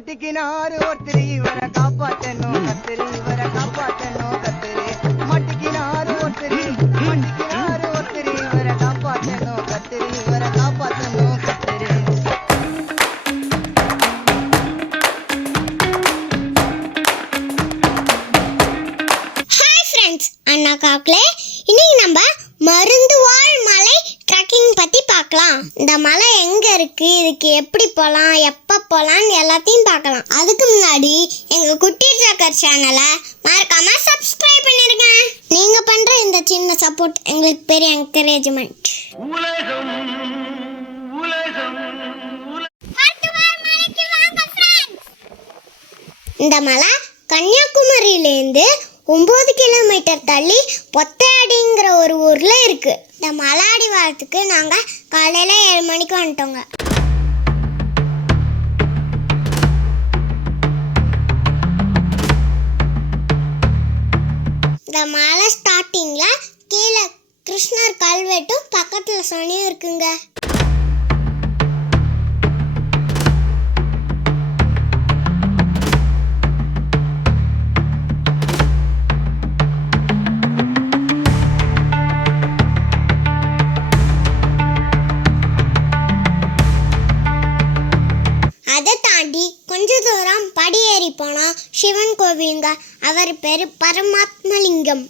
மட்டிக்கினாரு ஒருத்தர் இவரை காப்பாத்தணும் கத்திரி இவரை காப்பாத்தணும் கத்திரி மட்டிக்கினாரு ஒருத்தர் மட்டிக்கினாரு ஒருத்தர் இவரை காப்பாத்தணும் கத்திரி இவரை காப்பாத்தணும் கத்திரி. ஹாய் ஃப்ரெண்ட்ஸ், அண்ணா காக்லே. இன்னைக்கு நம்ம மருந்து வாழ் மலை ட்ரெக்கிங் பற்றி பார்க்கலாம். இந்த மலை எங்கே இருக்குது, இதுக்கு எப்படி போகலாம், எப்போ போகலான்னு எல்லாத்தையும் பார்க்கலாம். அதுக்கு முன்னாடி எங்கள் குட்டி ட்ரக்கர் சேனலை மறக்காமல் சப்ஸ்கிரைப் பண்ணிடுங்க. நீங்கள் பண்ணுற இந்த சின்ன சப்போர்ட் எங்களுக்கு பெரிய என்கரேஜ்மெண்ட். இந்த மலை கன்னியாகுமரியிலேருந்து 9 கிலோமீட்டர் தள்ளி பொத்தையாடிங்கிற ஒரு ஊரில் இருக்குது. இந்த மலை அடிவாரத்துக்கு நாங்கள் காலையில் 7 மணிக்கு வந்துட்டோங்க. இந்த மலை ஸ்டார்டிங்கில் கீழே கிருஷ்ணர் கல்வெட்டும் பக்கத்தில் சொன்னியும் இருக்குங்க. அதை தாண்டி கொஞ்ச தூரம் படியேறி போனால் சிவன் கோவிலுங்க. அவர் பேர் பரமாத்மலிங்கம்.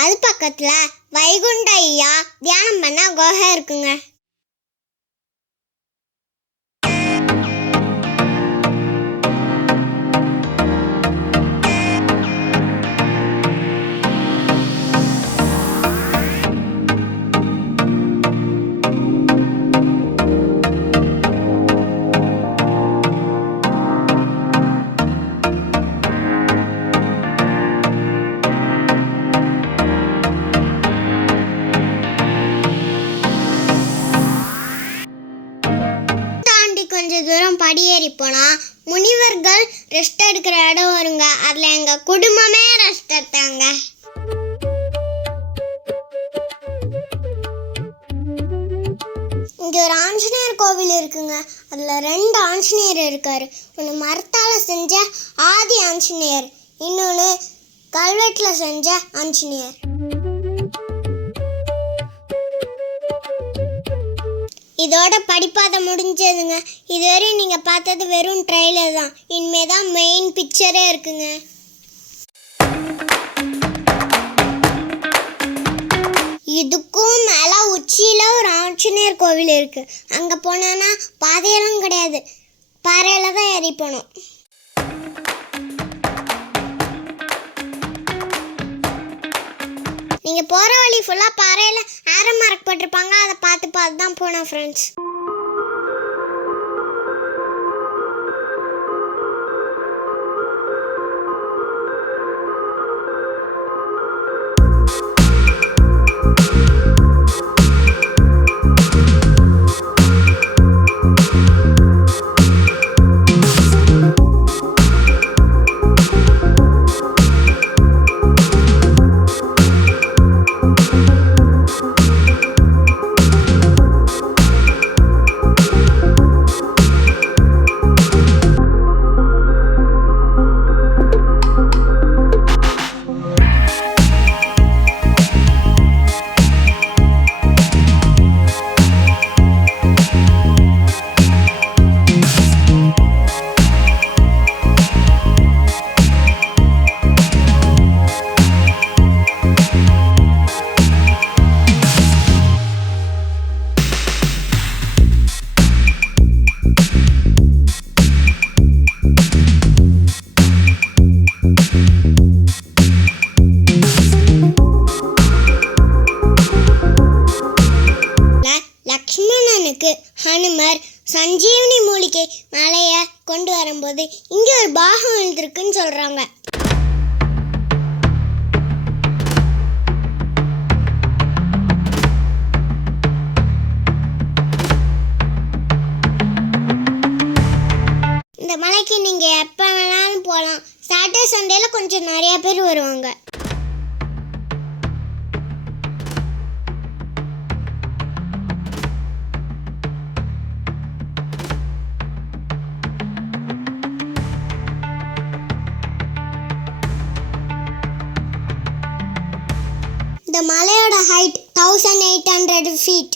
அது பக்கத்தில் வைகுண்ட ஐயா தியானம் பண்ண குகை இருக்குங்க. கொஞ்ச தூரம் படியேறி போனால் முனிவர்கள் ரெஸ்ட் எடுக்கிற இடம் வருங்க. அதில் எங்கள் குடும்பமே ரெஸ்ட் எடுத்தாங்க. இங்கே ஒரு ஆஞ்சநேயர் கோவில் இருக்குங்க. அதில் 2 ஆஞ்சநேயர் இருக்காரு. ஒன்று மரத்தால் செஞ்ச ஆதி ஆஞ்சநேயர், இன்னொன்று கல்வெட்டில் செஞ்ச ஆஞ்சநேயர். இதோட படிப்பாதை முடிஞ்சதுங்க. இதுவரை நீங்கள் பார்த்தது வெறும் ட்ரெய்லர் தான். இனிமே தான் மெயின் பிக்சரே இருக்குங்க. இதுக்கும் மேலே உச்சியில் ஒரு ஆஞ்சநேயர் கோவில் இருக்குது. அங்கே போனோன்னா பாதையெல்லாம் கிடையாது, பாறையில் தான் ஏறி போனோம். நீங்கள் போகிற வழி ஃபுல்லாக பாறையில் ஆரோ மார்க் போட்டிருப்பாங்க. அதை பார்த்து தான் போனோம் ஃப்ரெண்ட்ஸ். லக்ஷ்மணனுக்கு ஹனுமர் சஞ்சீவனி மூலிகை மலையை கொண்டு வரும்போது இங்கே ஒரு பாகம் எழுந்திருக்குன்னு சொல்கிறாங்க. இந்த மலைக்கு நீங்கள் எப்போ வேணாலும் போகலாம். சாட்டர்டே சண்டேல கொஞ்சம் நிறைய பேர் வருவாங்க. இந்த மலையோட ஹைட் 1800 ஃபீட்.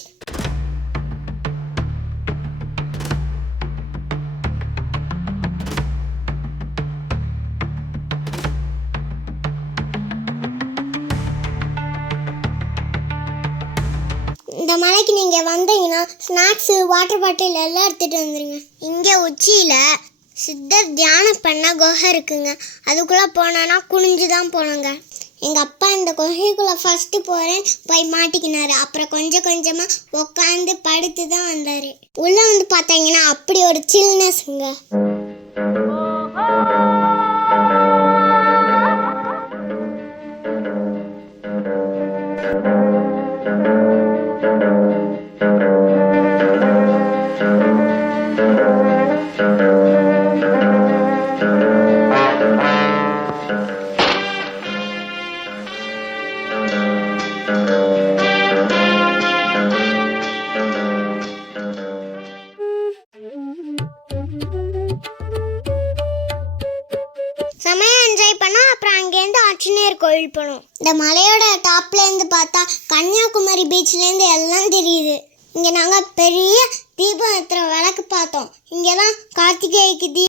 இந்த மலைக்கு நீங்கள் வந்தீங்கன்னா ஸ்நாக்ஸு வாட்டர் பாட்டில் எல்லாம் எடுத்துகிட்டு வந்துடுங்க. இங்கே உச்சியில் சித்தர் தியானம் பண்ண குகை இருக்குங்க. அதுக்குள்ளே போனோன்னா குனிஞ்சு தான் போனோங்க. எங்கள் அப்பா இந்த குகைக்குள்ளே ஃபஸ்ட்டு போய் மாட்டிக்கினாரு. அப்புறம் கொஞ்சம் கொஞ்சமாக உட்காந்து படுத்து தான் வந்தார். உள்ளே வந்து பார்த்தீங்கன்னா அப்படி ஒரு சில்னஸ்ங்க. செமையாக என்ஜாய் பண்ணோம். அப்புறம் அங்கேருந்து ஆஞ்சநேயர் கோவில் போனோம். இந்த மலையோட டாப்லேருந்து பார்த்தா கன்னியாகுமரி பீச்லேருந்து எல்லாம் தெரியுது. இங்கே நாங்கள் பெரிய தீபம் ஏற்றுற விளக்கு பார்த்தோம். இங்கே தான் கார்த்திகைக்கு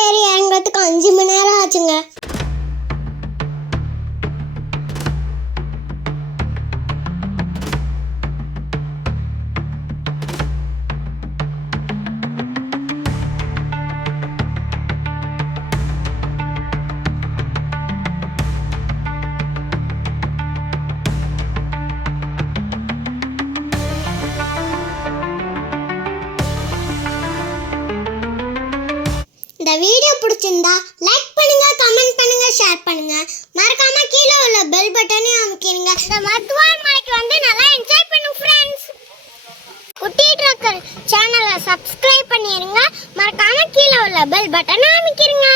ஏறி இறங்குறதுக்கு 5 மணி நேரம் ஆச்சுங்க. இந்த வீடியோ பிடிச்சிருந்தா லைக் பண்ணுங்க, கமெண்ட் பண்ணுங்க, ஷேர் பண்ணுங்க. மறக்காம கீழே உள்ள பெல் பட்டனையும் அமுக்கிடுங்க. இந்த மருத்துவார் மலைக்கு வந்து நல்லா என்ஜாய் பண்ணுங்க ஃப்ரெண்ட்ஸ். குட்டி ட்ரக்கர் சேனலை சப்ஸ்கிரைப் பண்ணிடுங்க. மறக்காம கீழே உள்ள பெல் பட்டனை அமுக்கிடுங்க.